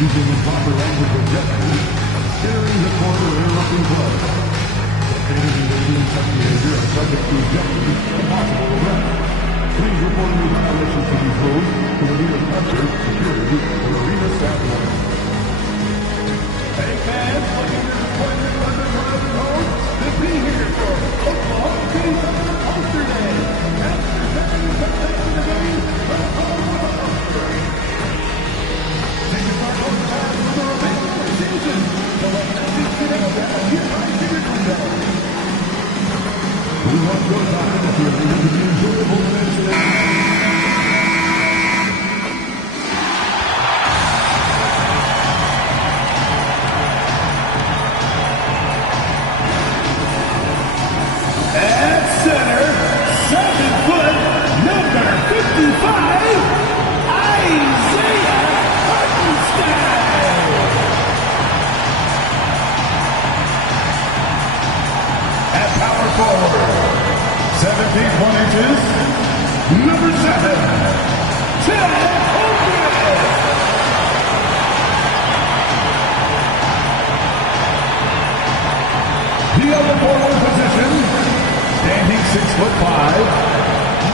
using improper language or gestures, scaring the corner interrupting play. Spectators engaging in such behavior are subject to ejections and possible arrest. Please report any violations of these rules to the nearest usher, security, or arena staff member. Hey fans, looking to display your pleasure for other homes? Then be here for Oklahoma City Thunder Poster Day. After setting the in the game, from Oklahoma State. Tickets are going fast for the remainder of the season. So let's not just get out there and get right to your window. We want your time if you're going to be enjoyable events today. At center, 7-foot, number 55, Isaiah Hartenstein. At power forward, 17 inches, number 7, Ted Holmgren. The other forward position, standing 6'5",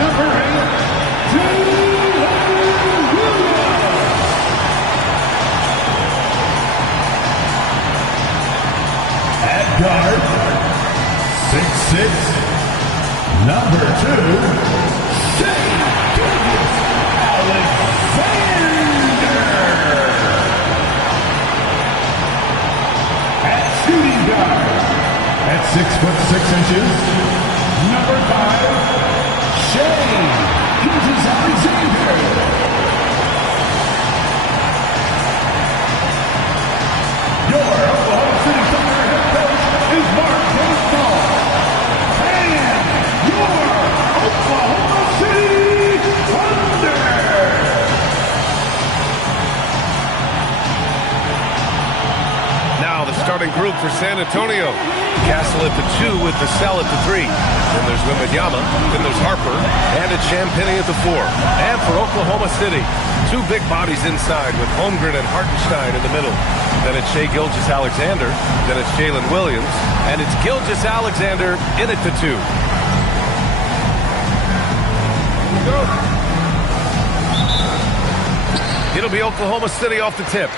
number 8, Jalen Williams. At guard, 6'6", number 2, Shea Alexander. At shooting guard, at 6'6", number 5, Shea Alexander. Your Oklahoma City Thunder head coach is Mark Baseball. And your Oklahoma City Thunder. Now the starting group for San Antonio. Castle at the 2 with Vassell at the 3. Then there's Wembanyama, then there's Harper, and it's Champagnie at the 4. And for Oklahoma City, 2 big bodies inside with Holmgren and Hartenstein in the middle. Then it's Shea Alexander, then it's Jalen Williams, and it's Alexander in at the 2. It'll be Oklahoma City off the tip.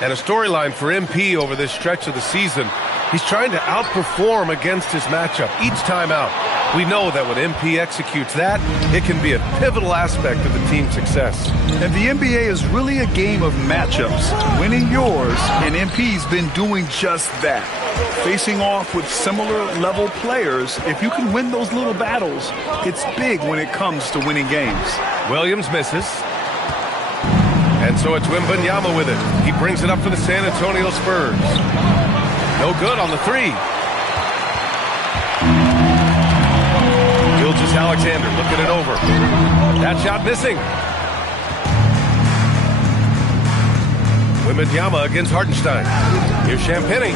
And a storyline for MP over this stretch of the season. He's trying to outperform against his matchup each time out. We know that when MP executes that, it can be a pivotal aspect of the team's success. And the NBA is really a game of matchups. Winning yours, and MP's been doing just that. Facing off with similar level players, if you can win those little battles, it's big when it comes to winning games. Williams misses. And so it's Wembanyama with it. He brings it up for the San Antonio Spurs. No good on the 3. Alexander looking it over. That shot missing. Wembanyama against Hartenstein. Here's Champagnie.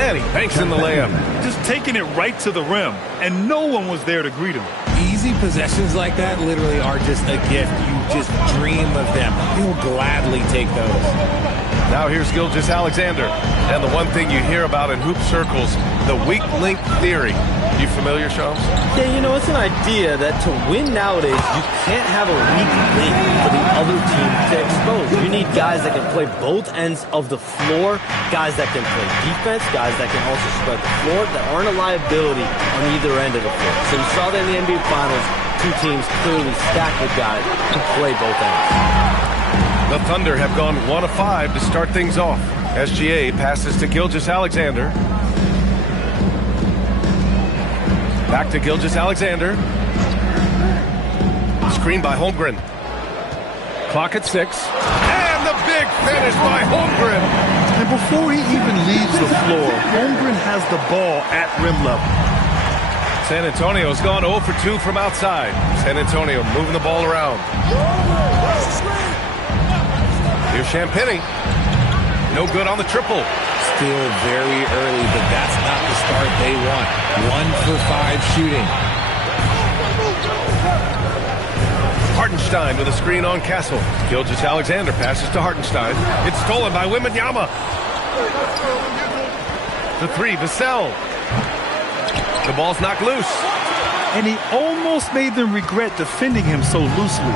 And he banks in the layup. Just taking it right to the rim, and no one was there to greet him. Easy possessions like that literally are just a gift. You just dream of them. You'll gladly take those. Now here's Alexander. And the one thing you hear about in hoop circles, the weak link theory. You familiar, Shams? Yeah, you know, it's an idea that to win nowadays, you can't have a weak link for the other team to expose. You need guys that can play both ends of the floor, guys that can play defense, guys that can also spread the floor, that aren't a liability on either end of the floor. So you saw that in the NBA Finals, 2 teams clearly stacked with guys who play both ends. The Thunder have gone 1 of 5 to start things off. SGA passes to Alexander. Back to Alexander. Screen by Holmgren. Clock at 6. And the big finish by Holmgren. And before he even leaves the floor, Holmgren has the ball at rim level. San Antonio's gone 0 for 2 from outside. San Antonio moving the ball around. Here's Champagnie. No good on the triple. Still very early, but that's not the start they want. 1 for 5 shooting. Hartenstein with a screen on Castle. Gilgeous-Alexander passes to Hartenstein. It's stolen by Wembanyama. The three, Vassell. The ball's knocked loose. And he almost made them regret defending him so loosely.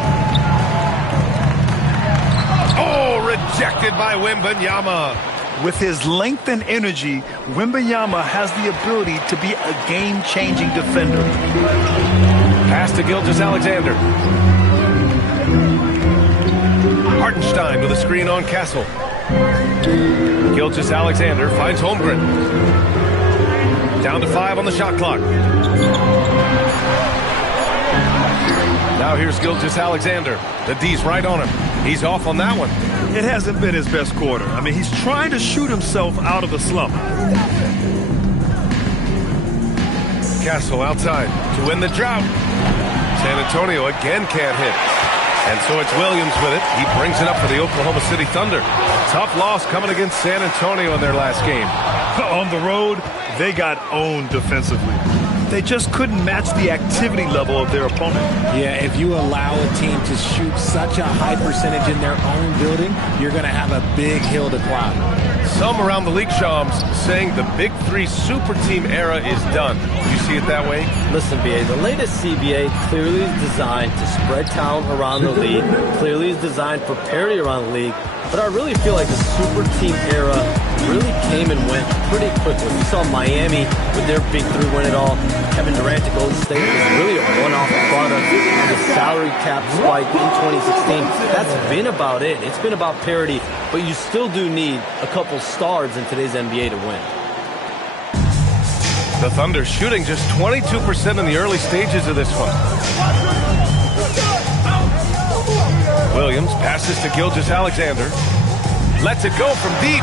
Oh, rejected by Wembanyama. With his length and energy, Wembanyama has the ability to be a game-changing defender. Pass to Gilgeous-Alexander. Hartenstein with a screen on Castle. Gilgeous-Alexander finds Holmgren. Down to 5 on the shot clock. Now here's Gilgeous-Alexander. The D's right on him. He's off on that one. It hasn't been his best quarter. I mean, he's trying to shoot himself out of the slump. Castle outside to win the drought. San Antonio again can't hit. And so it's Williams with it. He brings it up for the Oklahoma City Thunder. Tough loss coming against San Antonio in their last game. On the road, they got owned defensively. They just couldn't match the activity level of their opponent. Yeah, if you allow a team to shoot such a high percentage in their own building, you're going to have a big hill to climb. Some around the league, Shams, saying the Big Three super team era is done. You see it that way? Listen, BA, the latest CBA clearly is designed to spread talent around the league, clearly is designed for parity around the league, but I really feel like the super team era really came and went pretty quickly. We saw Miami with their Big Three win it all. Kevin Durant to Golden State was really a one-off product of the salary cap spike in 2016. That's been about it. It's been about parity, but you still do need a couple stars in today's NBA to win. The Thunder shooting just 22% in the early stages of this one. Williams passes to Gilgeous-Alexander. Lets it go from deep.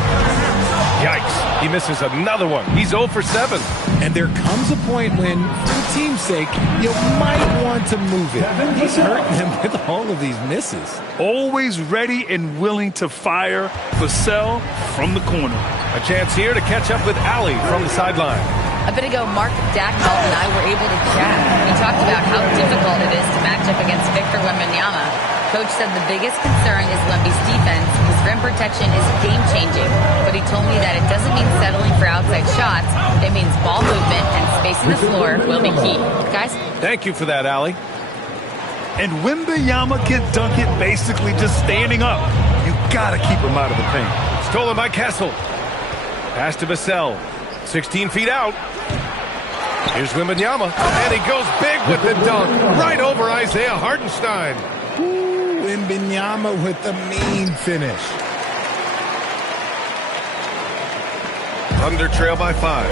Yikes. He misses another one. He's 0 for 7. And there comes a point when, for the team's sake, you might want to move it. He's hurting him with all of these misses. Always ready and willing to fire Vassell from the corner. A chance here to catch up with Allie from the sideline. A bit ago, Mark Dacknall and I were able to chat. We talked about how difficult it is to match up against Victor Wembanyama. Coach said the biggest concern is Wemby's defense. His rim protection is game-changing, but he told me that it doesn't mean settling for outside shots. It means ball movement and spacing the floor will be key. Guys? Thank you for that, Allie. And Wembanyama can dunk it basically just standing up. You gotta keep him out of the paint. Stolen by Castle. Pass to Vassell. 16 feet out. Here's Wembanyama, and he goes big with the dunk. Right over Isaiah Hartenstein. Wembanyama with the mean finish. Thunder trail by 5.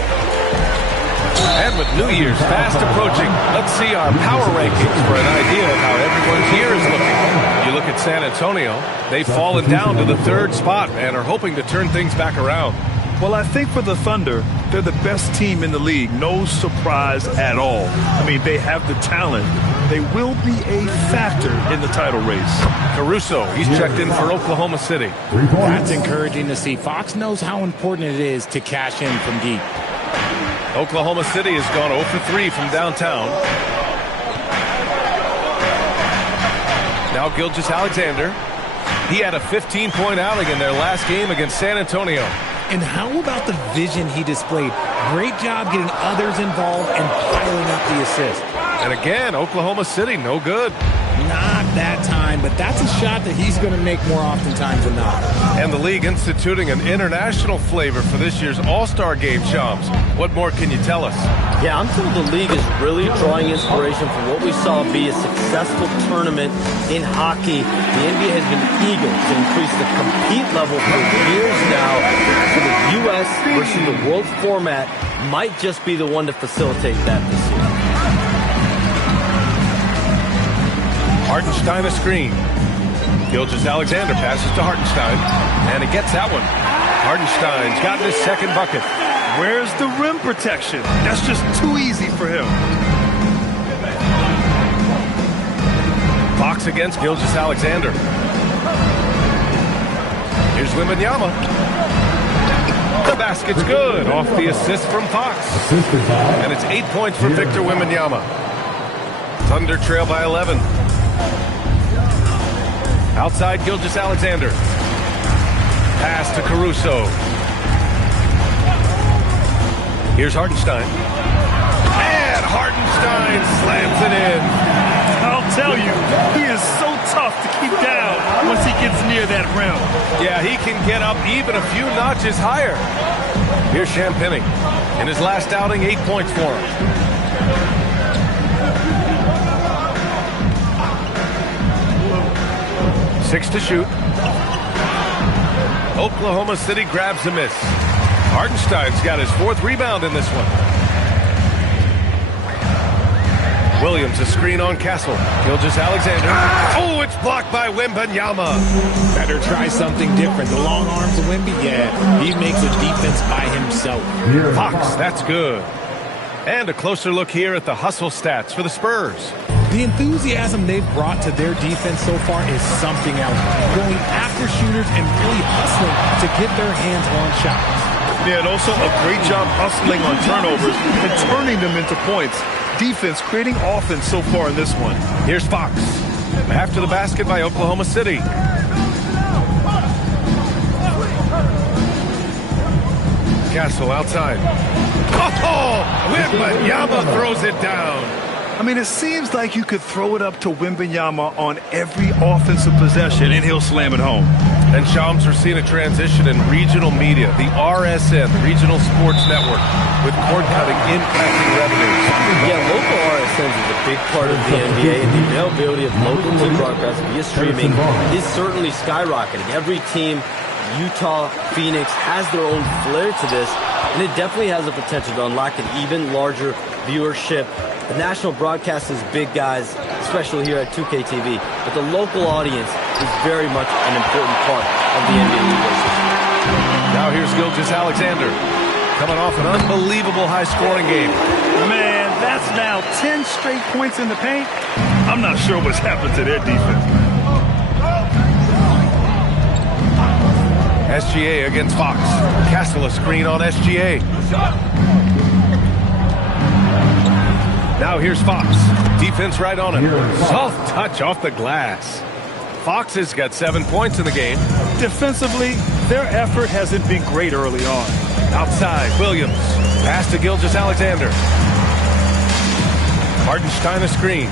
And with New Year's fast approaching, let's see our power rankings for an idea of how everyone's year is looking. You look at San Antonio, they've fallen down to the 3rd spot and are hoping to turn things back around. Well, I think for the Thunder, they're the best team in the league. No surprise at all. I mean, they have the talent. They will be a factor in the title race. Caruso, he's checked in for Oklahoma City. That's encouraging to see. Fox knows how important it is to cash in from deep. Oklahoma City has gone 0 for 3 from downtown. Now Gilgeous-Alexander. He had a 15-point outing in their last game against San Antonio. And how about the vision he displayed? Great job getting others involved and piling up the assist. And again, Oklahoma City, no good. Not that time, but that's a shot that he's going to make more oftentimes than not. And the league instituting an international flavor for this year's All-Star Game, Shams. What more can you tell us? Yeah, I'm told the league is really drawing inspiration from what we saw be a successful tournament in hockey. The NBA has been eager to increase the compete level for years now. So the U.S. versus the world format might just be the one to facilitate that this year. Hartenstein a screen. Gilgeous-Alexander passes to Hartenstein, and he gets that one. Hartenstein's gotten his 2nd bucket. Where's the rim protection? That's just too easy for him. Fox against Gilgeous-Alexander. Here's Wembanyama. The basket's good off the assist from Fox. And it's 8 points for Victor Wembanyama. Thunder trail by 11. Outside, Gilgeous-Alexander. Pass to Caruso. Here's Hartenstein. And Hartenstein slams it in. I'll tell you, he is so tough to keep down once he gets near that rim. Yeah, he can get up even a few notches higher. Here's Champagnie. In his last outing, 8 points for him. Six to shoot. Oklahoma City grabs a miss. Hartenstein's got his 4th rebound in this one. Williams, a screen on Castle. Gilgeous-Alexander. Oh, it's blocked by Wembanyama. Better try something different. The long arms of Wemby, yeah, he makes a defense by himself. Fox, that's good. And a closer look here at the hustle stats for the Spurs. The enthusiasm they've brought to their defense so far is something else. Going after shooters and really hustling to get their hands on shots. Yeah, and also a great job hustling on turnovers and turning them into points. Defense creating offense so far in this one. Here's Fox. After the basket by Oklahoma City. Castle outside. Oh, Wembanyama throws it down. I mean, it seems like you could throw it up to Wembanyama on every offensive possession, and he'll slam it home. And Shams, we're seeing a transition in regional media. The RSN, the Regional Sports Network, with cord cutting impacting revenues. Yeah, local RSNs is a big part of the NBA, and the availability of local team broadcasts via streaming is certainly skyrocketing. Every team, Utah, Phoenix, has their own flair to this, and it definitely has the potential to unlock an even larger viewership. The national broadcast is big, guys, especially here at 2K TV, but the local audience is very much an important part of the NBA ecosystem. Now here's Gilgeous-Alexander, coming off an unbelievable high-scoring game. Man, that's now 10 straight points in the paint. I'm not sure what's happened to their defense. SGA against Fox. Castle a screen on SGA. Now here's Fox. Defense right on him. Soft touch off the glass. Fox has got 7 points in the game. Defensively, their effort hasn't been great early on. Outside, Williams. Pass to Gilgeous-Alexander. Hartenstein a screen.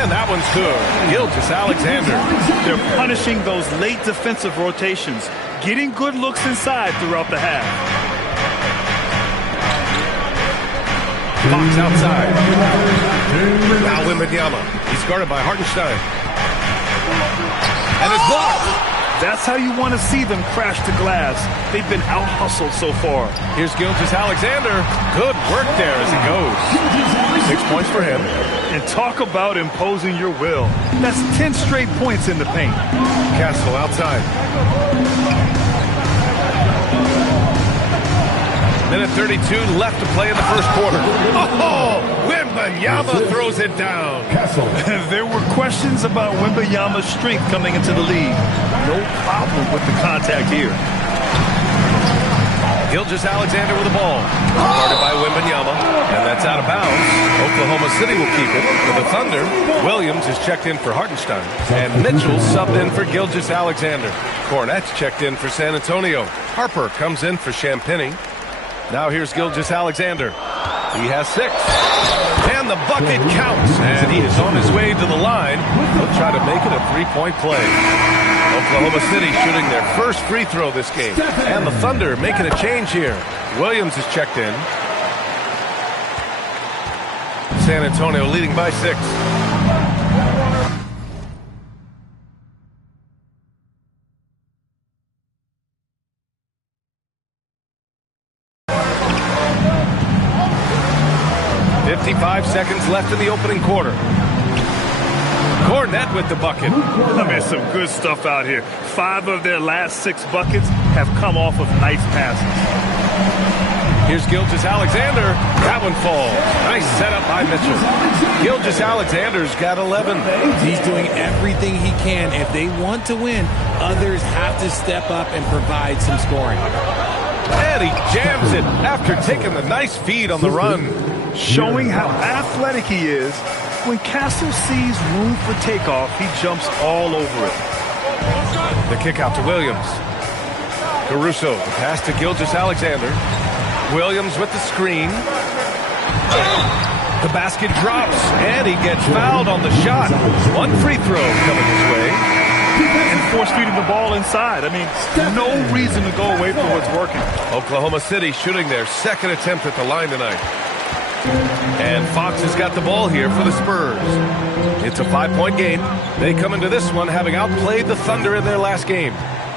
And that one's good. Gilgeous-Alexander. They're punishing those late defensive rotations, getting good looks inside throughout the half. Fox outside. Now Wembanyama. He's guarded by Hartenstein. And it's blocked. That's how you want to see them crash the glass. They've been out-hustled so far. Here's Gilgeous-Alexander. Good work there as he goes. 6 points for him. And talk about imposing your will. That's 10 straight points in the paint. Castle outside. Minute 32 left to play in the first quarter. Oh, Wembanyama throws it down. There were questions about Wembanyama's strength coming into the league. No problem with the contact here. Gilgeous-Alexander with the ball. Guarded by Wembanyama, and that's out of bounds. Oklahoma City will keep it. For the Thunder, Williams is checked in for Hartenstein, and Mitchell subbed in for Gilgeous-Alexander. Cornette's checked in for San Antonio. Harper comes in for Champagnie. Now here's Gilgeous-Alexander. He has 6. And the bucket counts. And he is on his way to the line. He'll try to make it a 3-point play. Oklahoma City shooting their first free throw this game. And the Thunder making a change here. Williams is checked in. San Antonio leading by 6. Seconds left in the opening quarter. Cornette with the bucket. I mean, some good stuff out here. 5 of their last 6 buckets have come off of nice passes. Here's Gilgeous-Alexander. That one falls. Nice setup by Mitchell. Gilgeous-Alexander's got 11. He's doing everything he can. If they want to win, others have to step up and provide some scoring. And he jams it after taking the nice feed on the run. Showing how athletic he is When Castle sees room for takeoff, he jumps all over it. The kick out to Williams. Caruso, the pass to Gilgeous-Alexander. Williams with the screen. The basket drops, and he gets fouled on the shot. One free throw coming his way. And force-feeding the ball inside. I mean, no reason to go away from what's working. Oklahoma City shooting their second attempt at the line tonight. And Fox has got the ball here for the Spurs. It's a 5-point game. They come into this one having outplayed the Thunder in their last game.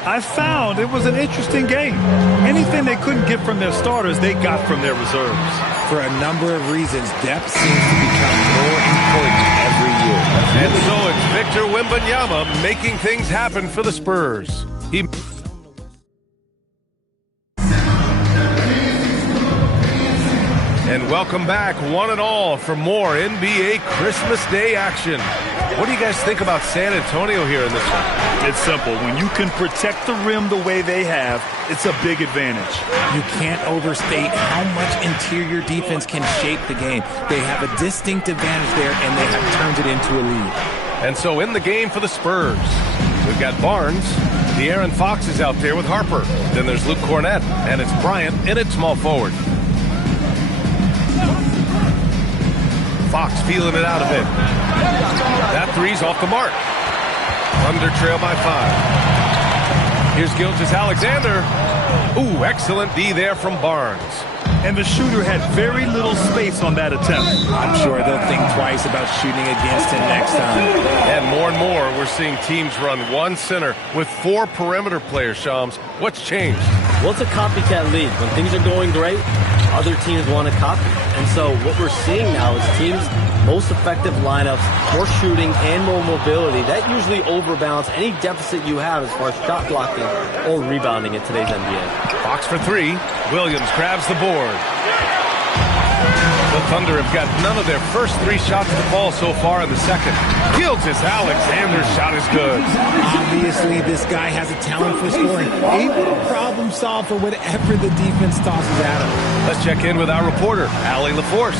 I found it was an interesting game. Anything they couldn't get from their starters, they got from their reserves. For a number of reasons, depth seems to become more important every year. And so it's Victor Wembanyama making things happen for the Spurs. And welcome back, one and all, for more NBA Christmas Day action. What do you guys think about San Antonio here in this one? It's simple. When you can protect the rim the way they have, it's a big advantage. You can't overstate how much interior defense can shape the game. They have a distinct advantage there, and they have turned it into a lead. And so in the game for the Spurs, we've got Barnes. De'Aaron Fox is out there with Harper. Then there's Luke Cornett, and it's Bryant in at small forward. Fox feeling it out a bit. That three's off the mark. Thunder trail by 5. Here's Gilgeous-Alexander. Ooh, excellent D there from Barnes. And the shooter had very little space on that attempt. I'm sure they'll think twice about shooting against him next time. And more, we're seeing teams run one center with 4 perimeter players, Shams. What's changed? Well, it's a copycat league. When things are going great, other teams want to copy. And so what we're seeing now is teams' most effective lineups, more shooting and more mobility. That usually overbalance any deficit you have as far as shot blocking or rebounding in today's NBA. Fox for 3. Williams grabs the board. The Thunder have got none of their first 3 shots to fall so far in the second. Gilgeous-Alexander's shot is good. Obviously, this guy has a talent for scoring, able to problem solve for whatever the defense tosses at him. Let's check in with our reporter, Allie LaForce.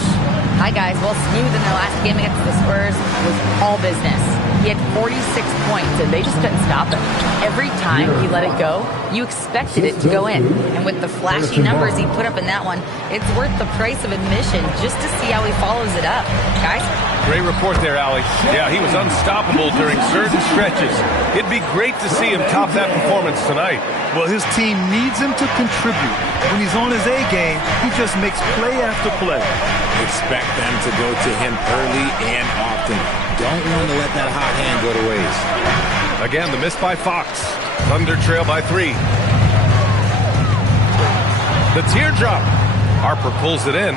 Hi, guys. Well, Smooth in their last game against the Spurs was all business. He had 46 points, and they just couldn't stop him. Every time he let it go, you expected it to go in. And with the flashy numbers he put up in that one, it's worth the price of admission just to see how he follows it up. Guys? Great report there, Allie. Yeah, he was unstoppable during certain stretches. It'd be great to see him top that performance tonight. Well, his team needs him to contribute. When he's on his A game, he just makes play after play. Expect them to go to him early and often. Don't want to let that hot hand go to waste. Again, the miss by Fox. Thunder trail by 3. The teardrop. Harper pulls it in.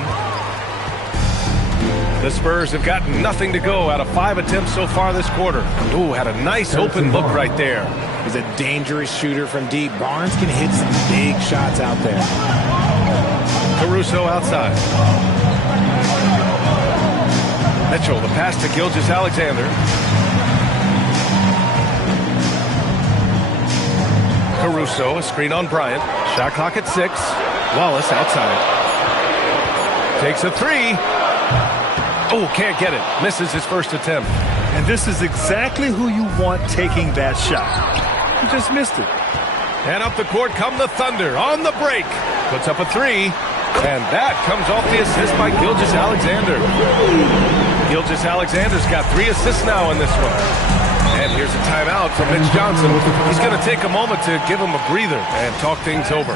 The Spurs have got nothing to go out of 5 attempts so far this quarter. Ooh, had a nice open look right there. He's a dangerous shooter from deep. Barnes can hit some big shots out there. Caruso outside. Mitchell, the pass to Gilgeous-Alexander. Caruso, a screen on Bryant. Shot clock at 6. Wallace outside. Takes a 3. Oh, can't get it. Misses his first attempt. And this is exactly who you want taking that shot. He just missed it. And up the court come the Thunder on the break. Puts up a 3. And that comes off the assist by Gilgeous-Alexander. Gilgeous-Alexander's got 3 assists now in this one. And here's a timeout from Mitch Johnson. He's going to take a moment to give him a breather and talk things over.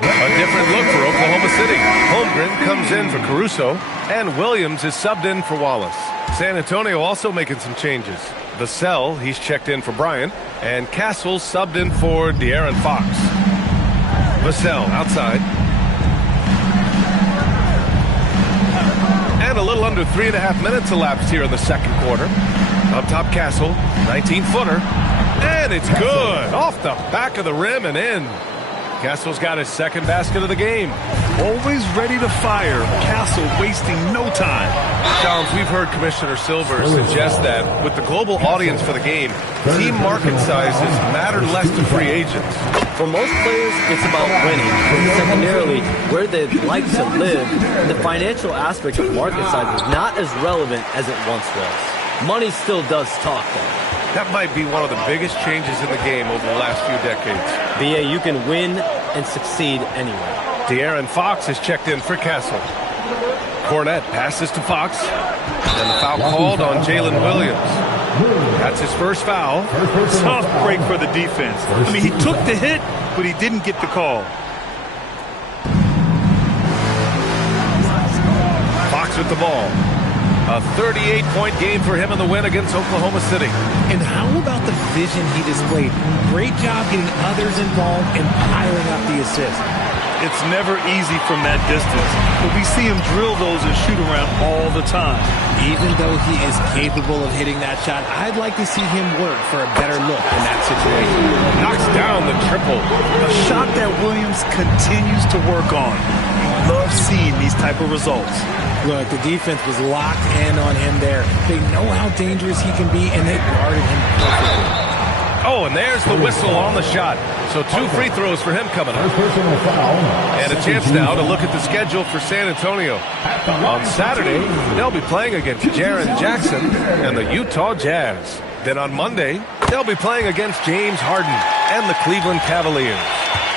A different look for Oklahoma City. Holmgren comes in for Caruso, and Williams is subbed in for Wallace. San Antonio also making some changes. Vassell, he's checked in for Bryant, and Castle subbed in for De'Aaron Fox. Vassell outside. And a little under 3.5 minutes elapsed here in the second quarter. Up top, Castle, 19-footer. And it's good. Off the back of the rim and in. Castle's got his second basket of the game. Always ready to fire. Castle wasting no time. Shams, we've heard Commissioner Silver suggest that with the global audience for the game, team market sizes matter less to free agents. For most players, it's about winning. Secondarily, where they'd like to live, the financial aspect of market size is not as relevant as it once was. Money still does talk, though. That might be one of the biggest changes in the game over the last few decades. BA, you can win and succeed anywhere. De'Aaron Fox is checked in for Castle. Cornette passes to Fox. And the foul called on Jalen Williams. That's his first foul. Tough break for the defense. I mean, he took the hit, but he didn't get the call. Fox with the ball. A 38-point game for him in the win against Oklahoma City. And how about the vision he displayed? Great job getting others involved and piling up the assists. It's never easy from that distance, but we see him drill those and shoot around all the time. Even though he is capable of hitting that shot, I'd like to see him work for a better look in that situation. Knocks down the triple. A shot that Williams continues to work on. Love seeing these type of results. Look, the defense was locked in on him there. They know how dangerous he can be, and they guarded him perfectly. Oh, and there's the whistle on the shot. So 2 free throws for him coming up. And a chance now to look at the schedule for San Antonio. On Saturday, they'll be playing against Jaren Jackson and the Utah Jazz. Then on Monday, they'll be playing against James Harden and the Cleveland Cavaliers.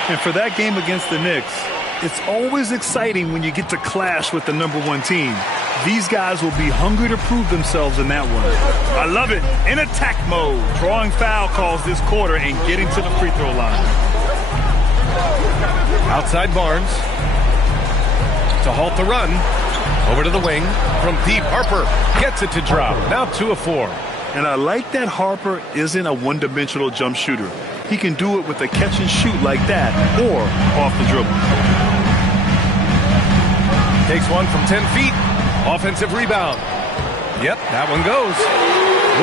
And for that game against the Knicks, it's always exciting when you get to clash with the #1 team. These guys will be hungry to prove themselves in that one. I love it. In attack mode, drawing foul calls this quarter and getting to the free throw line. Outside Barnes to halt the run. Over to the wing from deep. Harper gets it to drop. Now 2 of 4. And I like that Harper isn't a one-dimensional jump shooter. He can do it with a catch and shoot like that or off the dribble. Takes one from 10 feet. Offensive rebound. Yep, that one goes.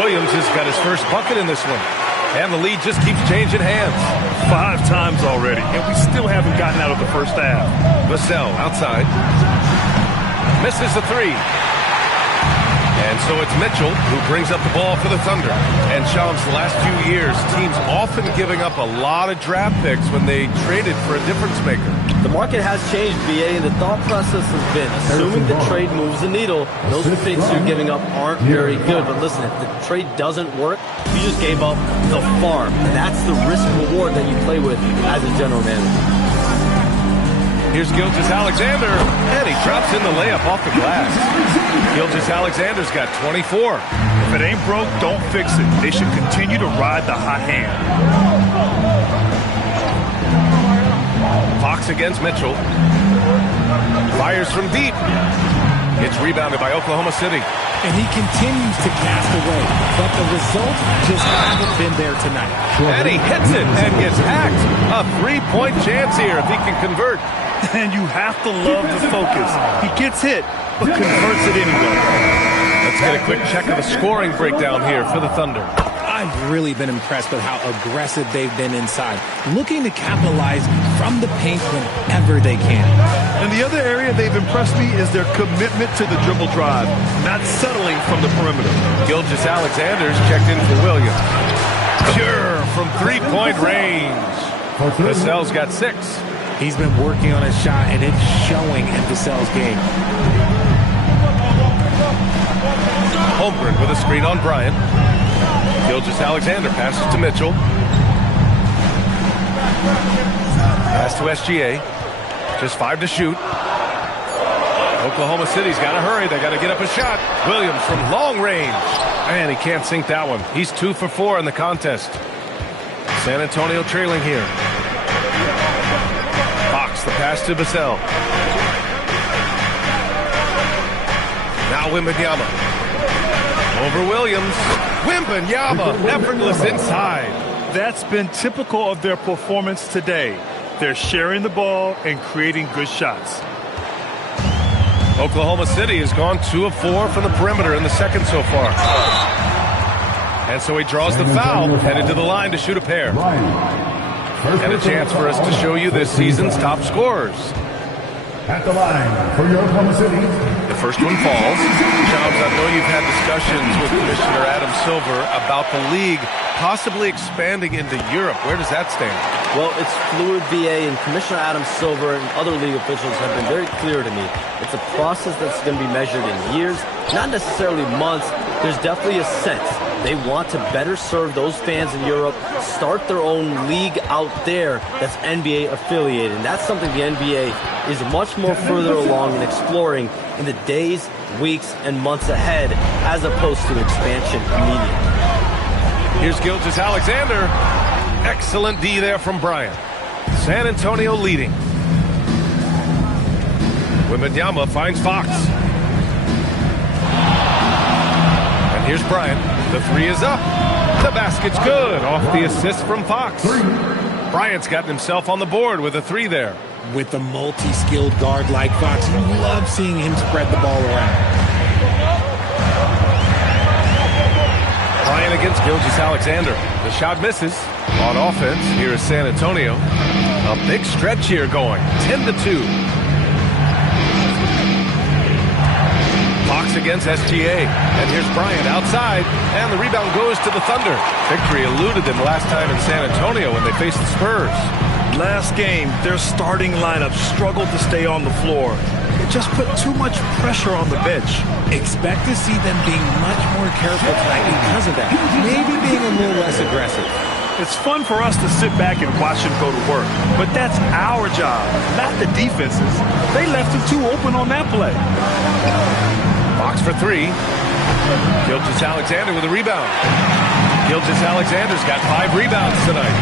Williams has got his first bucket in this one. And the lead just keeps changing hands. 5 times already, and we still haven't gotten out of the first half. Vassell outside. Misses the 3. And so it's Mitchell who brings up the ball for the Thunder. And Shams, the last few years, teams often giving up a lot of draft picks when they traded for a difference maker. The market has changed, BA, and the thought process has been, assuming the trade moves the needle, those picks you're giving up aren't very good. But listen, if the trade doesn't work, you just gave up the farm. And that's the risk-reward that you play with as a general manager. Here's Gilgeous-Alexander, and he drops in the layup off the glass. Gilgeous-Alexander's got 24. If it ain't broke, don't fix it. They should continue to ride the hot hand. Fox against Mitchell. Fires from deep. It's rebounded by Oklahoma City. And he continues to cast away, but the results just haven't been there tonight. And he hits it and gets hacked. A 3-point chance here if he can convert. And you have to love the focus. He gets hit, but converts it anyway. Let's get a quick check of the scoring breakdown here for the Thunder. I've really been impressed with how aggressive they've been inside, looking to capitalize from the paint whenever they can. And the other area they've impressed me is their commitment to the dribble drive, not settling from the perimeter. Gilgeous-Alexander's checked in for Williams. Pure from 3-point range. Vassell's got 6. He's been working on his shot, and it's showing in Vassell's game. Holmgren with a screen on Bryant. Gilgeous-Alexander passes to Mitchell. Pass to SGA. Just 5 to shoot. Oklahoma City's got to hurry. They got to get up a shot. Williams from long range. And he can't sink that one. He's 2 for 4 in the contest. San Antonio trailing here. Fox, the pass to Vassell. Now Wembanyama. Over Williams. Wembanyama, effortless inside. That's been typical of their performance today. They're sharing the ball and creating good shots. Oklahoma City has gone 2 of 4 from the perimeter in the second so far. And so he draws the foul, headed to the line to shoot a pair. And a chance for us to show you this season's top scorers. At the line for your Oklahoma City. The first one falls. Shams, you've had discussions with Commissioner Adam Silver about the league possibly expanding into Europe. Where does that stand? Well, it's fluid, BA, and Commissioner Adam Silver and other league officials have been very clear to me. It's a process that's going to be measured in years, not necessarily months. There's definitely a sense they want to better serve those fans in Europe, start their own league out there that's NBA affiliated. And that's something the NBA is much more further along in exploring in the days, weeks, and months ahead, as opposed to expansion immediately. Here's Gilgeous-Alexander. Excellent D there from Bryant. San Antonio leading. Wembanyama finds Fox. And here's Bryant. The three is up. The basket's good. Off the assist from Fox. Bryant's gotten himself on the board with a three there. With a multi-skilled guard like Fox, you love seeing him spread the ball around. Bryant against Gilgeous-Alexander. The shot misses. On offense, here is San Antonio. A big stretch here going. 10-2. Fox against SGA. And here's Bryant outside. And the rebound goes to the Thunder. Victory eluded them last time in San Antonio when they faced the Spurs. Last game, their starting lineup struggled to stay on the floor. It just put too much pressure on the bench. Expect to see them being much more careful tonight because of that. Maybe being a little less aggressive. It's fun for us to sit back and watch them go to work, but that's our job, not the defense's. They left it too open on that play. Fox for three. Gilgeous-Alexander with a rebound. Gilgeous-Alexander's got 5 rebounds tonight.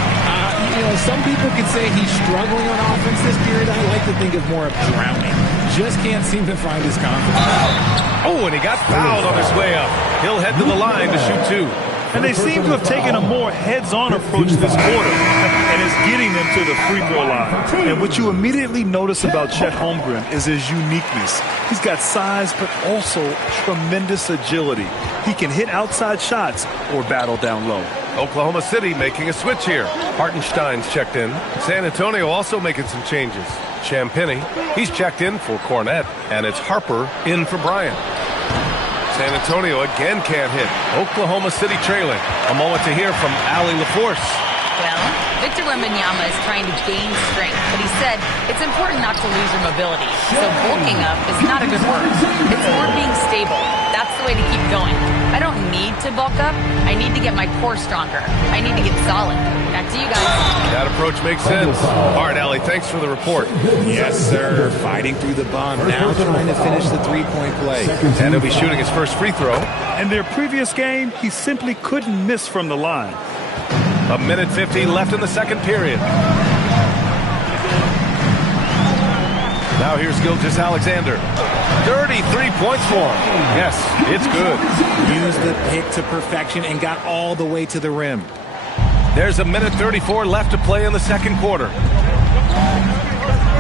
You know, some people could say he's struggling on offense this period. I like to think of more of drowning. Just can't seem to find his confidence. Oh, and he got fouled on his way up. He'll head to the line to shoot 2. And they seem to have taken a more heads-on approach this quarter, and it's getting them to the free throw line. And what you immediately notice about Chet Holmgren is his uniqueness. He's got size, but also tremendous agility. He can hit outside shots or battle down low. Oklahoma City making a switch here. Hartenstein's checked in. San Antonio also making some changes. Champagnie, he's checked in for Cornette, and it's Harper in for Bryant. San Antonio again can't hit. Oklahoma City trailing. A moment to hear from Allie LaForce. Well, Victor Wembanyama is trying to gain strength, but he said it's important not to lose your mobility. So bulking up is not a good word. It's more being stable. That's the way to keep going. I don't need to bulk up. I need to get my core stronger. I need to get solid. Back to you guys. That approach makes sense. All right, Allie, thanks for the report. Yes, sir. Fighting through the bomb. Now trying to finish the three-point play. And he'll be shooting his first free throw. In their previous game, he simply couldn't miss from the line. 1:50 left in the second period. Now here's Gilgeous-Alexander. 33 points for him. Yes, it's good. Used the pick to perfection and got all the way to the rim. There's 1:34 left to play in the second quarter.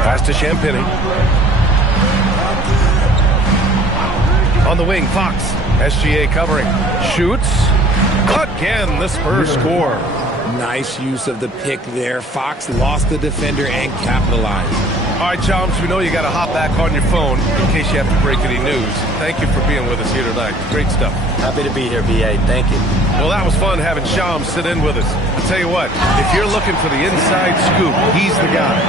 Pass to Champagnie. On the wing, Fox. SGA covering. Shoots. Again, the Spurs score. Nice use of the pick there. Fox lost the defender and capitalized. All right, Chomps, we know you got to hop back on your phone in case you have to break any news. Thank you for being with us here tonight. Great stuff. Happy to be here, BA. Thank you. Well, that was fun having Chomps sit in with us. I'll tell you what, if you're looking for the inside scoop, he's the guy.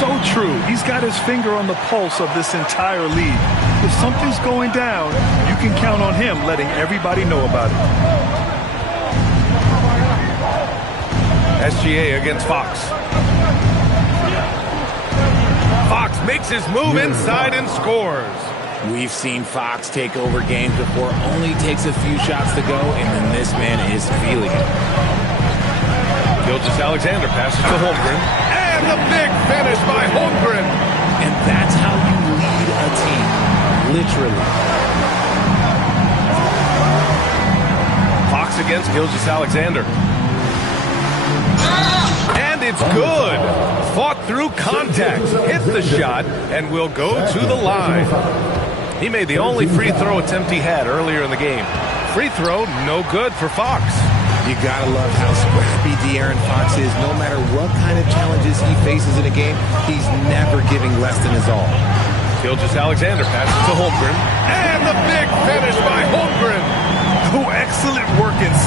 So true. He's got his finger on the pulse of this entire league. If something's going down, you can count on him letting everybody know about it. SGA against Fox. Fox makes his move inside and scores. We've seen Fox take over games before. Only takes a few shots to go, and then this man is feeling it. Gilgeous-Alexander passes to Holmgren. And the big finish by Holmgren. And that's how you lead a team. Literally. Fox against Gilgeous-Alexander. And it's good. Fought through contact, hit the shot, and will go to the line. He made the only free throw attempt he had earlier in the game. Free throw, no good for Fox. You gotta love how scrappy De'Aaron Fox is. No matter what kind of challenges he faces in a game, he's never giving less than his all. Gilgeous-Alexander passes to Holmgren. And the big finish by Holmgren.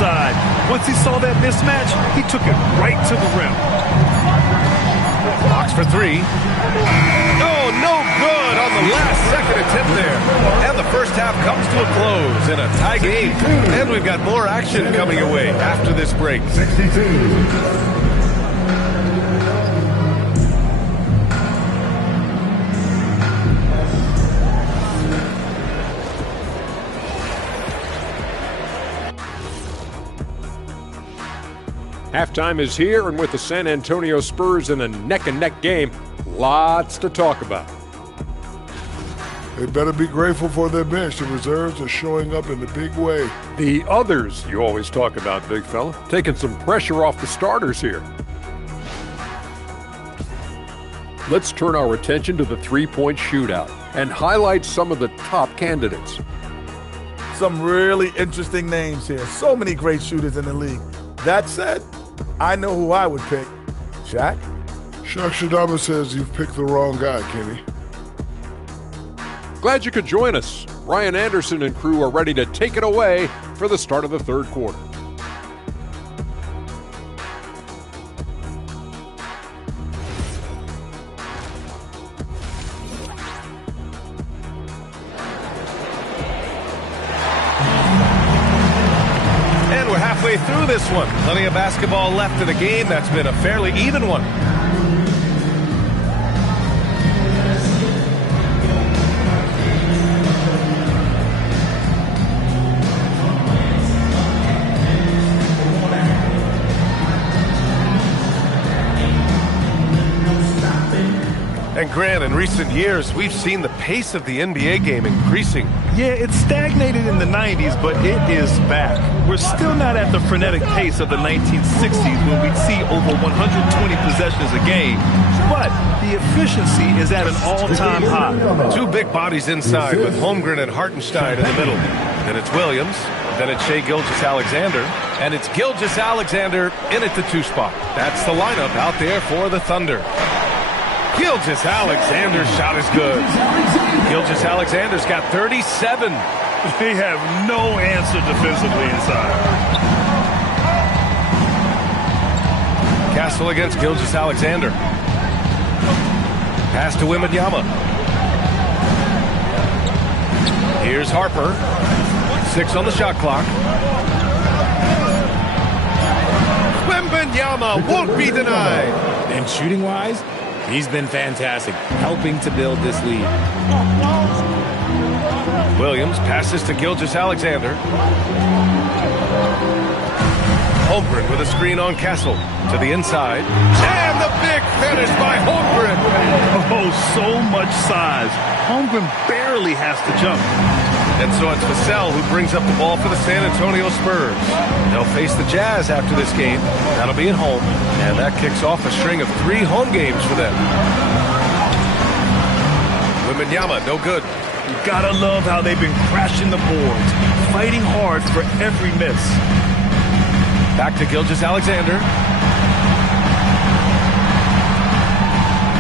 inside. Once he saw that mismatch, he took it right to the rim. Box for three. Oh, no good on the last second attempt there. And the first half comes to a close in a tie game. And we've got more action coming your way after this break. 62. Halftime is here, and with the San Antonio Spurs in a neck-and-neck game, lots to talk about. They better be grateful for their bench. The reserves are showing up in a big way. The others you always talk about, big fella, taking some pressure off the starters here. Let's turn our attention to the three-point shootout and highlight some of the top candidates. Some really interesting names here. So many great shooters in the league. That said, I know who I would pick. Shaq? Shaq Shadaba says you've picked the wrong guy, Kenny. Glad you could join us. Ryan Anderson and crew are ready to take it away for the start of the third quarter. And we're halfway through this one. Plenty of basketball left in a game that's been a fairly even one. And Grant, in recent years, we've seen the pace of the NBA game increasing. Yeah, it stagnated in the 90s, but it is back. We're still not at the frenetic pace of the 1960s when we'd see over 120 possessions a game, but the efficiency is at an all-time high. Two big bodies inside with Holmgren and Hartenstein in the middle. Then it's Williams, then it's Shai Gilgeous-Alexander, and it's Gilgeous-Alexander in at the two spot. That's the lineup out there for the Thunder. Gilgeous-Alexander's shot is good. Gilgeous-Alexander's got 37. They have no answer defensively inside. Castle against Gilgeous-Alexander. Pass to Wembanyama. Here's Harper. 6 on the shot clock. Wembanyama won't be denied. And shooting-wise, he's been fantastic, helping to build this lead. Williams passes to Gilgeous-Alexander. Holmgren with a screen on Castle to the inside. And the big finish by Holmgren. Oh, so much size. Holmgren barely has to jump. And so it's Vassell who brings up the ball for the San Antonio Spurs. They'll face the Jazz after this game. That'll be at home. And that kicks off a string of 3 home games for them. Wembanyama, no good. You gotta love how they've been crashing the boards, fighting hard for every miss. Back to Gilgeous-Alexander.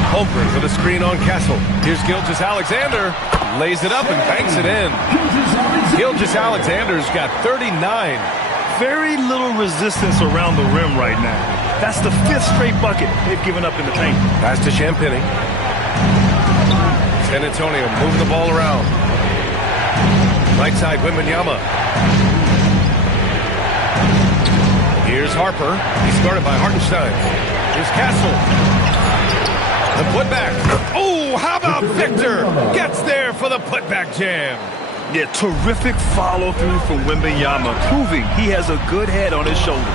Holmgren with a screen on Castle. Here's Gilgeous-Alexander. Lays it up and banks it in. Gilgeous-Alexander's got 39. Very little resistance around the rim right now. That's the 5th straight bucket they've given up in the paint. Pass to Champagny. San Antonio moving the ball around. Right side, Wembanyama. Here's Harper. He's guarded by Hartenstein. Here's Castle. The putback. Oh, how about Victor? Gets there for the putback jam. Yeah, terrific follow-through from Wembanyama, proving he has a good head on his shoulders.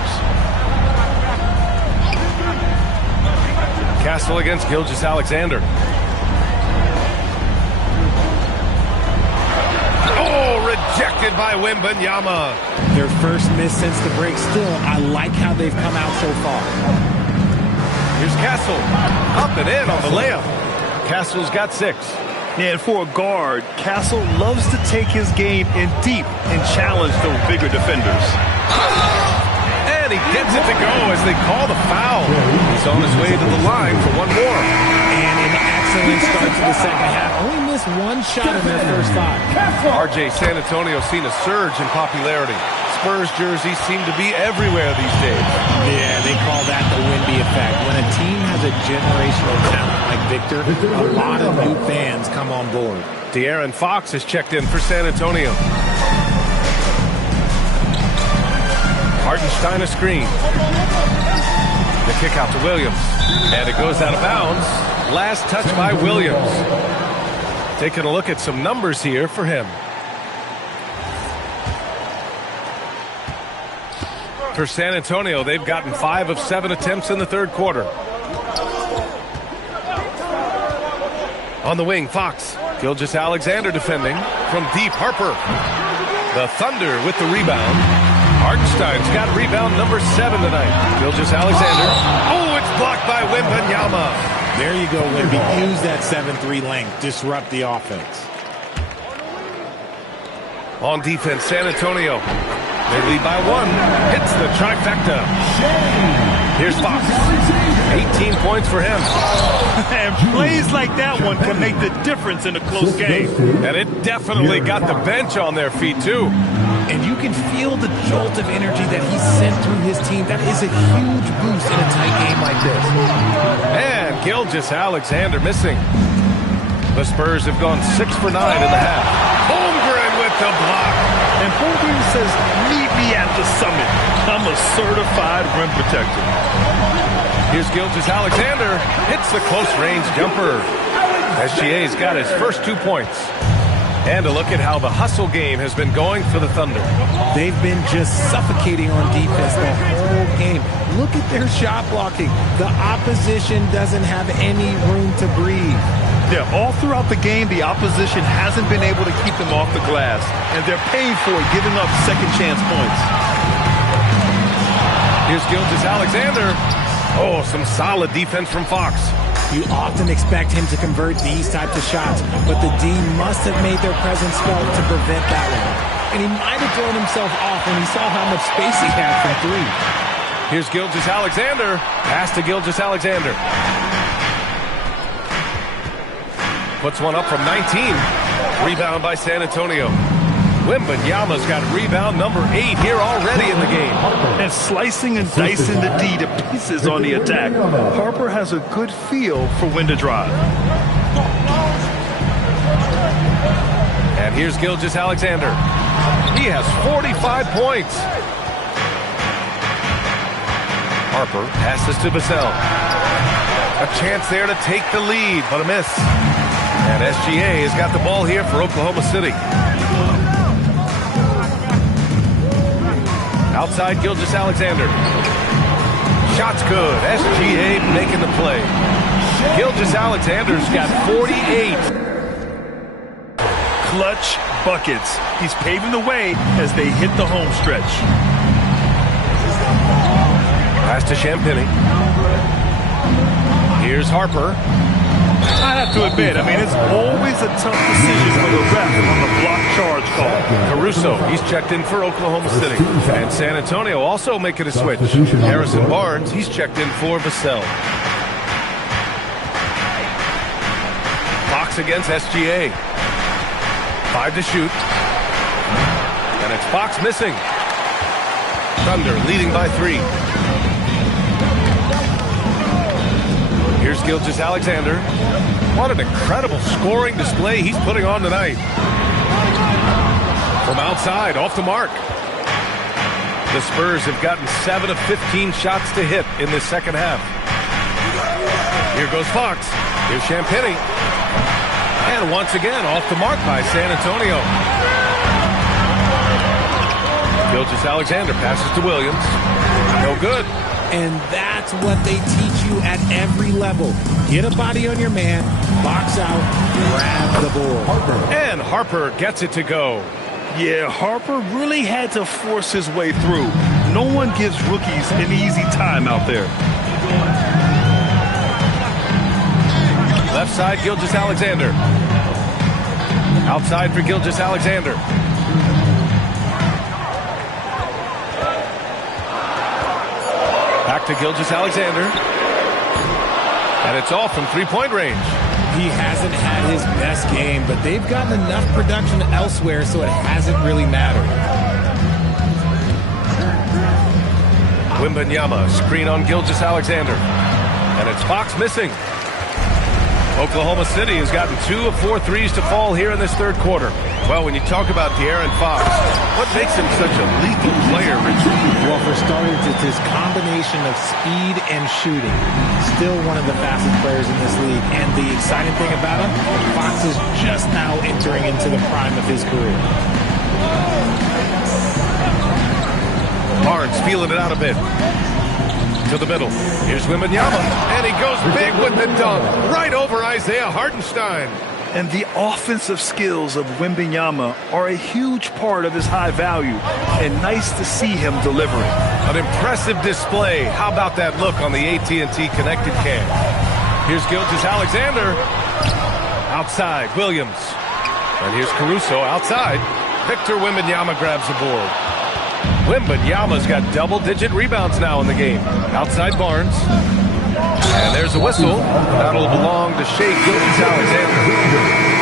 Castle against Gilgeous-Alexander. Oh, rejected by Wembanyama. Their first miss since the break. Still, I like how they've come out so far. Here's Castle. Up and in on the layup. Castle's got 6. Yeah, and for a guard, Castle loves to take his game in deep and challenge those bigger defenders. And he gets it to go as they call the foul. He's on his way to the line for one more. And an excellent start to the second half. Only missed one shot in their first 5. RJ, San Antonio seen a surge in popularity. Spurs jerseys seem to be everywhere these days. Yeah, they call that the Wemby effect. When a team has a generational talent like Victor, a lot of new fans come on board. De'Aaron Fox has checked in for San Antonio. Hartenstein a screen. The kick out to Williams. And it goes out of bounds. Last touch by Williams. Taking a look at some numbers here for him. For San Antonio, they've gotten 5 of 7 attempts in the third quarter. On the wing, Fox. Gilgeous-Alexander defending. From deep, Harper. The Thunder with the rebound. Hartenstein's got rebound number 7 tonight. Gilgeous-Alexander. Oh, it's blocked by Wembanyama. There you go, Wemby. Use that 7-3 length. Disrupt the offense. On defense, San Antonio. They lead by 1. Hits the trifecta. Here's Fox. 18 points for him. And plays like that one can make the difference in a close game. And it definitely got the bench on their feet, too. And you can feel the jolt of energy that he sent through his team. That is a huge boost in a tight game like this. And Gilgeous-Alexander missing. The Spurs have gone 6 for 9 in the half. Holmgren with the block. And Holmgren says, meet me at the summit. I'm a certified rim protector. Here's Gilgeous-Alexander. Hits the close-range jumper. SGA's got his first 2 points. And a look at how the hustle game has been going for the Thunder. They've been just suffocating on defense the whole game. Look at their shot blocking. The opposition doesn't have any room to breathe. Yeah, all throughout the game, the opposition hasn't been able to keep them off the glass. And they're paying for it, giving up second chance points. Here's Gilgeous-Alexander. Oh, some solid defense from Fox. You often expect him to convert these types of shots, but the D must have made their presence felt to prevent that one. And he might have thrown himself off when he saw how much space he had from 3. Here's Gilgeous-Alexander. Pass to Gilgeous-Alexander. Puts one up from 19. Rebound by San Antonio. Wembanyama's got rebound number 8 here already in the game. And slicing and dicing the D to pieces on the attack. Harper has a good feel for when to drive. And here's Gilgeous-Alexander. He has 45 points. Harper passes to Vassell. A chance there to take the lead, but a miss. And SGA has got the ball here for Oklahoma City. Outside Gilgeous-Alexander. Shot's good. SGA making the play. Gilgeous-Alexander's got 48. Clutch buckets. He's paving the way as they hit the home stretch. Pass to Champagnie. Here's Harper. I have to admit, it's always a tough decision for the ref on the block charge call. Caruso, he's checked in for Oklahoma City. And San Antonio also making a switch. Harrison Barnes, he's checked in for Vassell. Fox against SGA. 5 to shoot. And it's Fox missing. Thunder leading by 3. Here's Gilgeous-Alexander. What an incredible scoring display he's putting on tonight. From outside, off the mark. The Spurs have gotten 7 of 15 shots to hit in this second half. Here goes Fox. Here's Champagnie. And once again, off the mark by San Antonio. Gilgeous-Alexander passes to Williams. No good. And that's what they teach you at every level. Get a body on your man, box out, grab the ball. And Harper gets it to go. Yeah, Harper really had to force his way through. No one gives rookies an easy time out there. Left side, Gilgeous-Alexander. Outside for Gilgeous-Alexander. Back to Gilgeous-Alexander. And it's off from three-point range. He hasn't had his best game, but they've gotten enough production elsewhere, so it hasn't really mattered. Wembanyama, screen on Gilgeous-Alexander. And it's Fox missing. Oklahoma City has gotten 2 of 4 threes to fall here in this third quarter. Well, when you talk about De'Aaron Fox, what makes him such a lethal player, Richard? Well, for starters, it's his combination of speed and shooting. Still one of the fastest players in this league. And the exciting thing about him, Fox is just now entering into the prime of his career. Barnes feeling it out a bit. To the middle. Here's Wembanyama, and he goes big with the dunk, right over Isaiah Hartenstein. And the offensive skills of Wembanyama are a huge part of his high value, and nice to see him delivering. An impressive display. How about that look on the AT&T connected cam? Here's Gilgeous-Alexander. Outside, Williams. And here's Caruso outside. Victor Wembanyama grabs the board. Wembanyama's got double-digit rebounds now in the game. Outside Barnes. And there's a whistle. That'll belong to Shai Gilgeous-Alexander.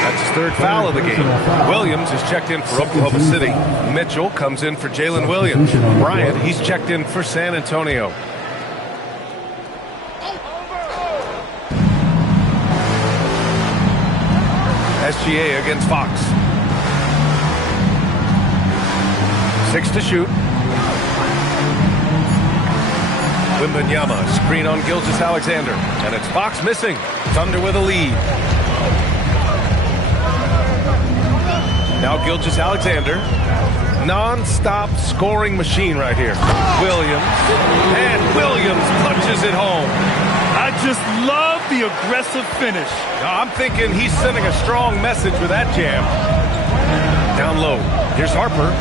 That's his third foul of the game. Williams is checked in for Oklahoma City. Mitchell comes in for Jalen Williams. Bryant, he's checked in for San Antonio. SGA against Fox. 6 to shoot. Wembanyama, screen on Gilgeous-Alexander. And it's Fox missing. Thunder with a lead. Now Gilgeous-Alexander. Non-stop scoring machine right here. Williams. And Williams punches it home. I just love the aggressive finish. I'm thinking he's sending a strong message with that jam. Down low. Here's Harper.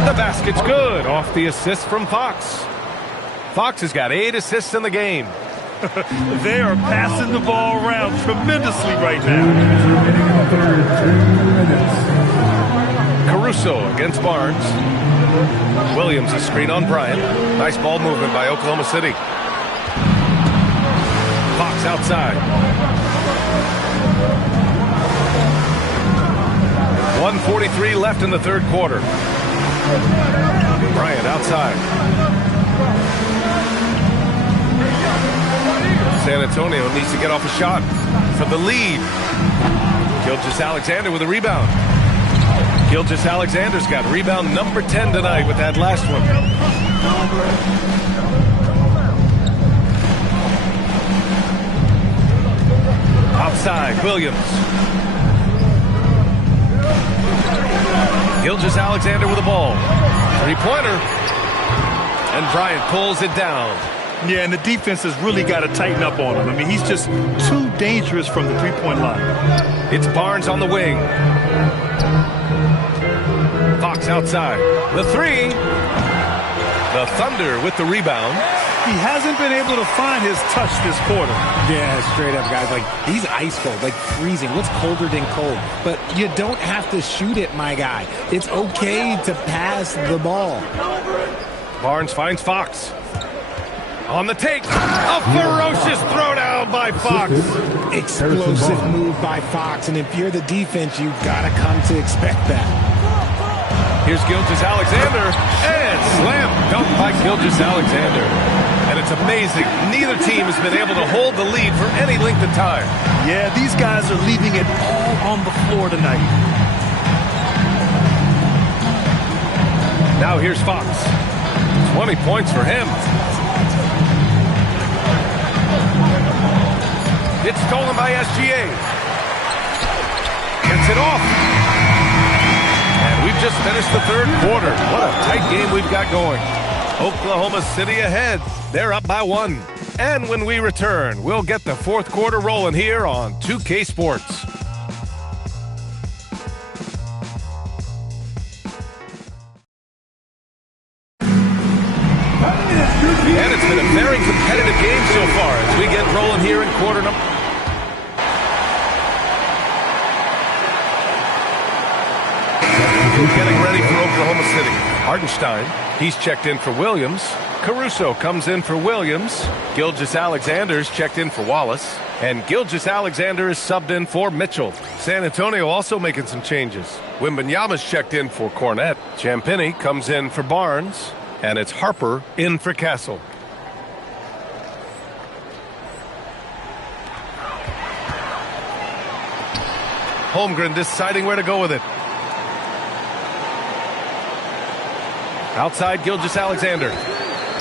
The basket's good off the assist from Fox. Fox has got 8 assists in the game. They are passing the ball around tremendously right now. Caruso against Barnes. Williams, a screen on Bryant. Nice ball movement by Oklahoma City. Fox outside. 1:43 left in the third quarter. Bryant outside. San Antonio needs to get off a shot for the lead. Gilgeous-Alexander with a rebound. Gilgeous-Alexander's got rebound number 10 tonight with that last one. Outside, Williams. Gilgeous-Alexander with the ball. Three-pointer. And Bryant pulls it down. Yeah, and the defense has really got to tighten up on him. I mean, he's just too dangerous from the three-point line. It's Barnes on the wing. Fox outside. The three. The Thunder with the rebound. He hasn't been able to find his touch this quarter. Yeah, straight up, guys. Like, he's ice cold, like freezing. What's colder than cold? But you don't have to shoot it, my guy. It's okay to pass the ball. Barnes finds Fox. On the take. A ferocious throwdown by Fox. Explosive move by Fox. And if you're the defense, you've got to come to expect that. Here's Gilgeous-Alexander. And slam dunk by Gilgeous-Alexander. And it's amazing. Neither team has been able to hold the lead for any length of time. Yeah, these guys are leaving it all on the floor tonight. Now here's Fox. 20 points for him. It's stolen by SGA. Gets it off. And we've just finished the third quarter. What a tight game we've got going. Oklahoma City ahead. They're up by 1. And when we return, we'll get the fourth quarter rolling here on 2K Sports. And it's been a very competitive game so far as we get rolling here in quarter number. Getting ready for Oklahoma City. Hartenstein, he's checked in for Williams. Caruso comes in for Williams. Gilgeous-Alexander's checked in for Wallace. And Gilgeous-Alexander is subbed in for Mitchell. San Antonio also making some changes. Wembanyama's checked in for Cornette. Champagny comes in for Barnes. And it's Harper in for Castle. Holmgren deciding where to go with it. Outside, Gilgeous-Alexander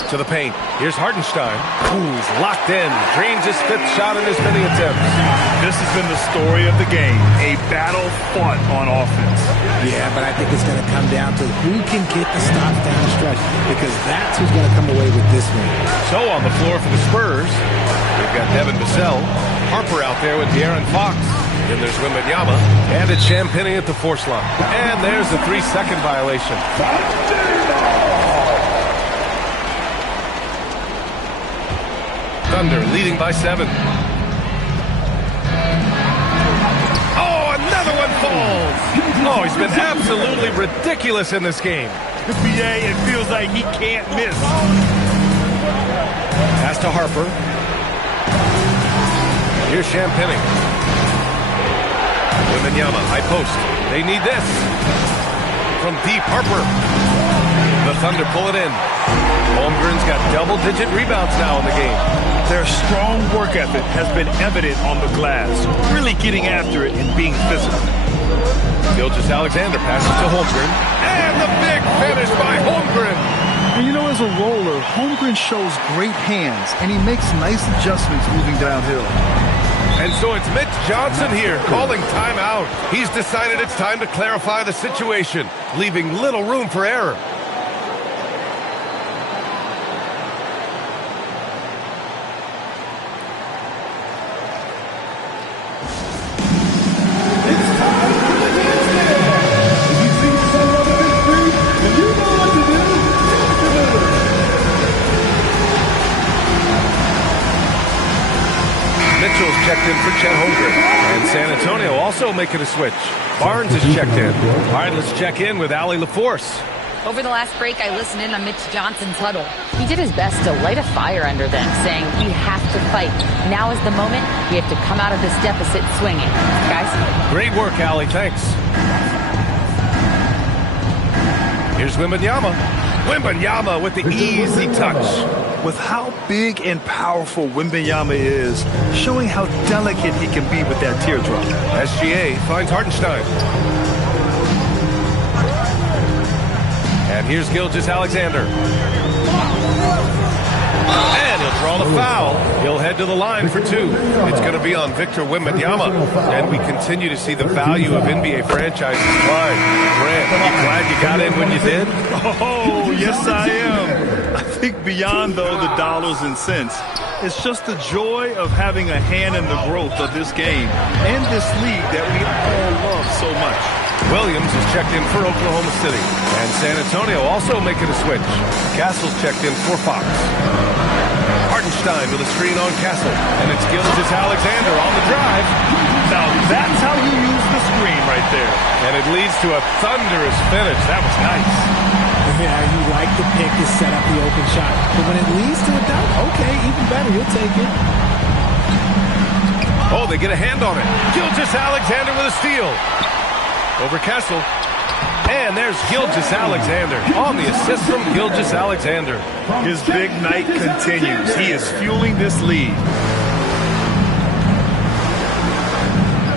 to the paint. Here's Hartenstein. Ooh, he's locked in. Drains his 5th shot in as many attempts. This has been the story of the game. A battle fought on offense. Yeah, but I think it's going to come down to who can get the stops down the stretch, because that's who's going to come away with this one. So on the floor for the Spurs, we've got Devin Vassell. Harper out there with De'Aaron Fox. Then there's Wembanyama. And it's Champagnie at the force line. And there's the 3-second violation. Thunder leading by 7. Oh, another one falls. Oh, he's been absolutely ridiculous in this game. NBA, it feels like he can't miss. Pass to Harper. Here's Champagnie. Wembanyama, high post. They need this. From deep, Harper. The Thunder pull it in. Holmgren's got double-digit rebounds now in the game. Their strong work ethic has been evident on the glass, really getting after it and being physical. Gilgeous-Alexander passes to Holmgren. And the big finish by Holmgren. And you know, as a roller, Holmgren shows great hands, and he makes nice adjustments moving downhill. And so it's Mitch Johnson here calling timeout. He's decided it's time to clarify the situation, leaving little room for error. Mitchell's checked in for Chet Holmgren. And San Antonio also making a switch. Barnes is checked in. All right, let's check in with Allie LaForce. Over the last break, I listened in on Mitch Johnson's huddle. He did his best to light a fire under them, saying, we have to fight. Now is the moment. We have to come out of this deficit swinging. Guys? Great work, Allie. Thanks. Here's Wembanyama. Wembanyama with the easy touch. With how big and powerful Wembanyama is, showing how delicate he can be with that teardrop. SGA finds Hartenstein. And here's Gilgeous-Alexander. And he'll draw the foul. He'll head to the line for 2. It's going to be on Victor Wembanyama. And we continue to see the value of NBA franchises climb. Grant, you glad you got in when you did? Oh, yes I am. I think beyond, though, the dollars and cents, it's just the joy of having a hand in the growth of this game and this league that we all love so much. Williams is checked in for Oklahoma City. And San Antonio also making a switch. Castle's checked in for Fox. Hartenstein with a screen on Castle. And it's Gilgeous-Alexander on the drive. Now that's how you use the screen right there. And it leads to a thunderous finish. That was nice. Yeah, you like the pick to set up the open shot. But when it leads to a dunk, okay, even better, you'll take it. Oh, they get a hand on it. Gilgeous-Alexander with a steal. Over Castle. And there's Gilgeous-Alexander on the assist from Gilgeous-Alexander. His big night continues. He is fueling this lead.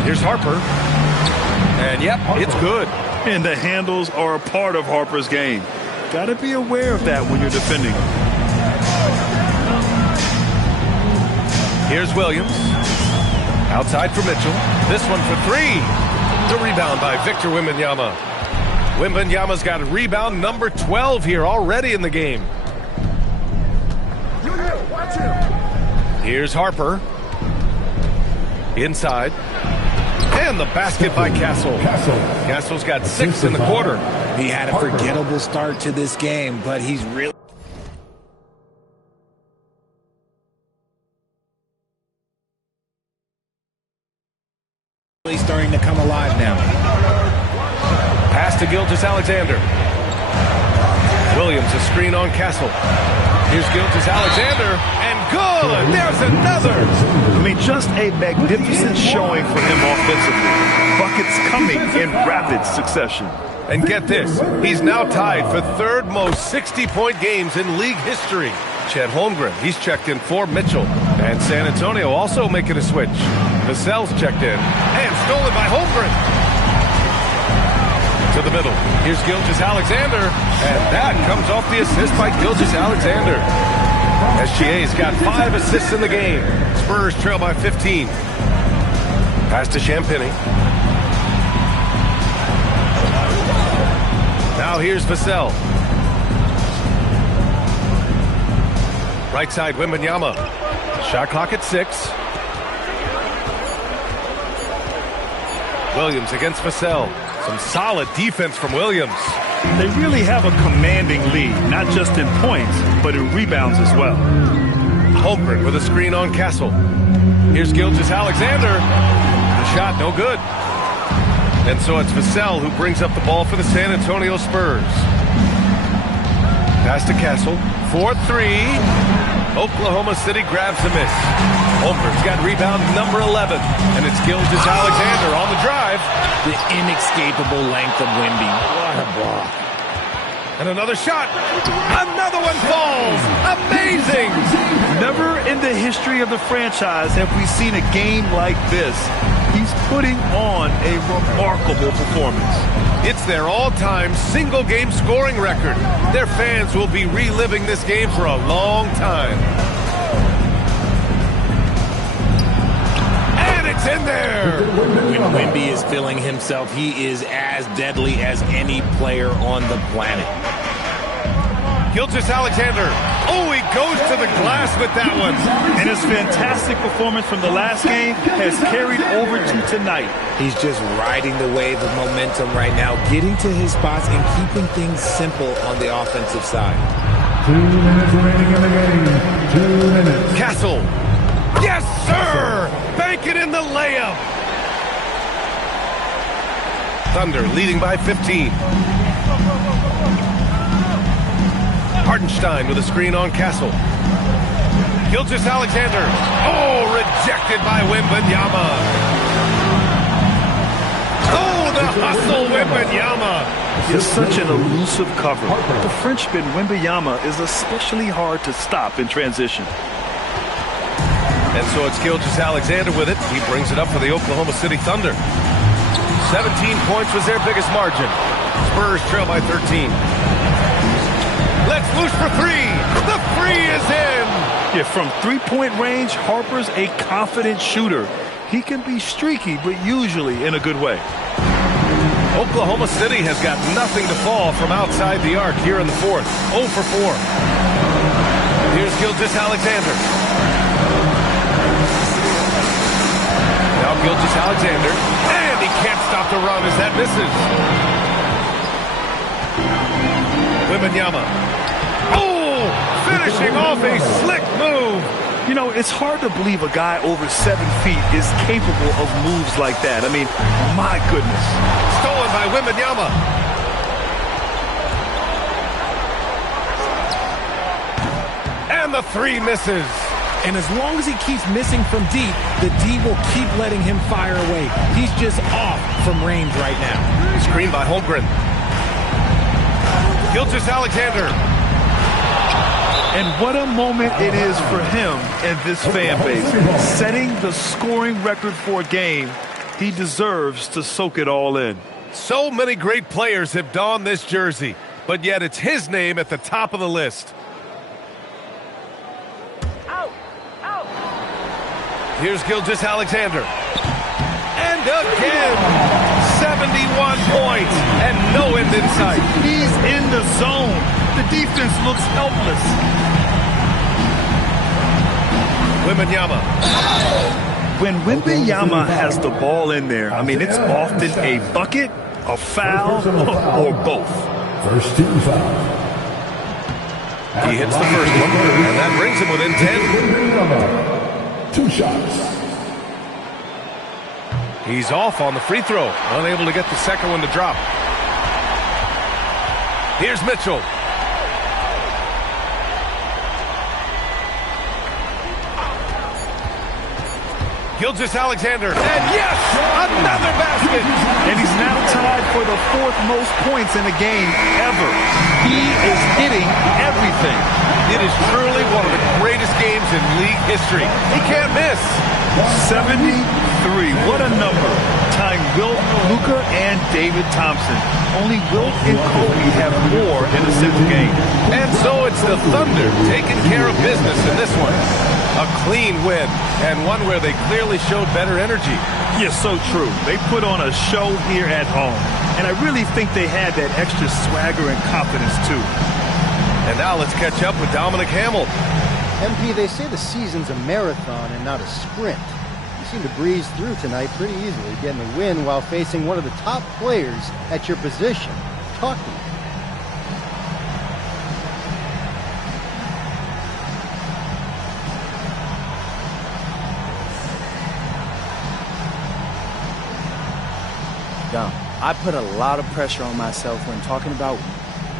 Here's Harper. And yep, it's good. And the handles are a part of Harper's game. Got to be aware of that when you're defending. Here's Williams. Outside for Mitchell. This one for 3. The rebound by Victor Wembanyama. Wembanyama's got rebound number 12 here already in the game. Here's Harper. Inside. And the basket by Castle. Castle's got 6 in the quarter. He had a forgettable start to this game, but he's really starting to come alive now. Pass to Gilgeous-Alexander. Williams a screen on Castle. Here's Gilgeous-Alexander, and good! There's another! I mean, just a magnificent showing for him offensively. Buckets coming in rapid succession. And get this, he's now tied for third most 60-point games in league history. Chet Holmgren, he's checked in for Mitchell. And San Antonio also making a switch. Vassell's checked in, and stolen by Holmgren. To the middle, here's Gilgeous-Alexander, and that comes off the assist by Gilgeous-Alexander. SGA's got 5 assists in the game. Spurs trail by 15. Pass to Champagny. Now here's Vassell. Right side, Wembanyama. Shot clock at 6. Williams against Vassell. Some solid defense from Williams. They really have a commanding lead, not just in points, but in rebounds as well. Holmgren with a screen on Castle. Here's Gilgeous-Alexander. The shot no good. And so it's Vassell who brings up the ball for the San Antonio Spurs. Pass to Castle. 4-3. Oklahoma City grabs the miss. Holmgren's got rebound number 11. And it's Gilgeous-Alexander on the drive. The inescapable length of Wemby. What a block. And another shot. Another one falls. Amazing. Never in the history of the franchise have we seen a game like this. He's putting on a remarkable performance. It's their all-time single-game scoring record. Their fans will be reliving this game for a long time. And it's in there! When Wemby is feeling himself, he is as deadly as any player on the planet. Gilgeous-Alexander. Oh, he goes to the glass with that one. And his fantastic performance from the last game has carried over to tonight. He's just riding the wave of momentum right now, getting to his spots and keeping things simple on the offensive side. 2 minutes remaining in the game. 2 minutes. Castle. Yes, sir! Bank it in the layup. Thunder leading by 15. Hartenstein with a screen on Castle. Gilgeous-Alexander. Oh, rejected by Wembanyama. Oh, the hustle, Wembanyama. He's such an elusive cover. The Frenchman Wembanyama is especially hard to stop in transition. And so it's Gilgeous-Alexander with it. He brings it up for the Oklahoma City Thunder. 17 points was their biggest margin. Spurs trail by 13. Let's loose for 3. The 3 is in. Yeah, from three-point range, Harper's a confident shooter. He can be streaky, but usually in a good way. Oklahoma City has got nothing to fall from outside the arc here in the fourth. 0 for 4. Here's Gilgeous-Alexander. Now Gilgeous-Alexander. And he can't stop the run as that misses. Wembanyama. Oh! Finishing off a slick move. You know, it's hard to believe a guy over 7 feet is capable of moves like that. I mean, my goodness. Stolen by Wembanyama. And the 3 misses. And as long as he keeps missing from deep, the D will keep letting him fire away. He's just off from range right now. Screen by Holmgren. Gilgeous-Alexander. And what a moment it is for him and this fan base. Setting the scoring record for a game, he deserves to soak it all in. So many great players have donned this jersey, but yet it's his name at the top of the list. Here's Gilgeous-Alexander. And again, 71 points and no end in sight. He's in the zone. The defense looks helpless. Wembanyama. When Wembanyama has the ball in there, I mean, it's often a bucket, a foul, or both. First team foul. He hits the first one, and that brings him within 10. 2 shots. He's off on the free throw, unable to get the second one to drop. Here's Mitchell. Gilgeous-Alexander, and yes, another basket! And he's now tied for the 4th most points in a game ever. He is hitting everything. It is truly one of the greatest games in league history. He can't miss. 73. What a number. Tying Wilt, Luka, and David Thompson. Only Wilt and Kobe have more in a single game. And so it's the Thunder taking care of business in this one. A clean win, and one where they clearly showed better energy. Yeah, so true. They put on a show here at home. And I really think they had that extra swagger and confidence, too. And now let's catch up with Dominic Hamill. MP, they say the season's a marathon and not a sprint. You seem to breeze through tonight pretty easily, getting a win while facing one of the top players at your position. Talk to me. Dom, I put a lot of pressure on myself when talking about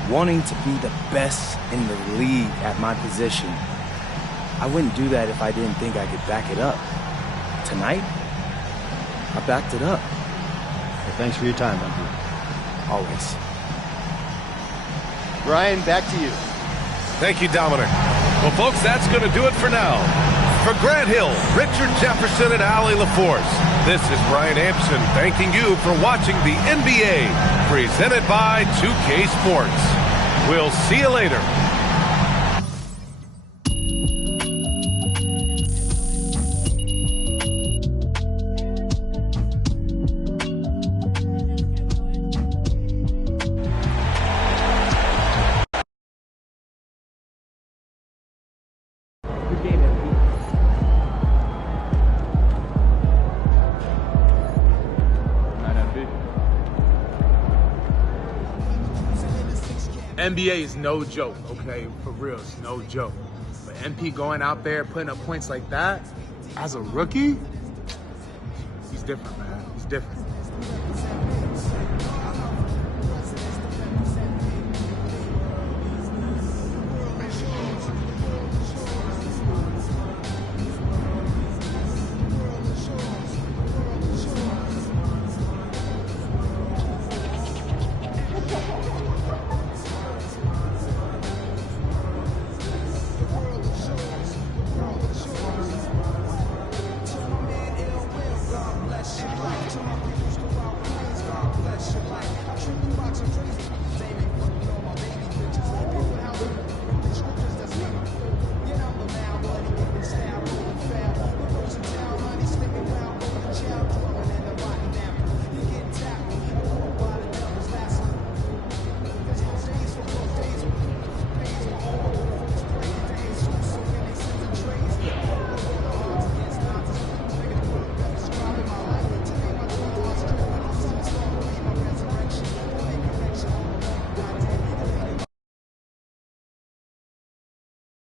wanting to be the best in the league at my position. I wouldn't do that if I didn't think I could back it up. Tonight, I backed it up. Well, thanks for your time, MP. Always. Brian, back to you. Thank you, Dominic. Well, folks, that's going to do it for now. For Grant Hill, Richard Jefferson, and Allie LaForce, this is Brian Ampson thanking you for watching the NBA, presented by 2K Sports. We'll see you later. NBA is no joke, okay? For real, it's no joke. But MP going out there, putting up points like that, as a rookie, he's different, man. He's different.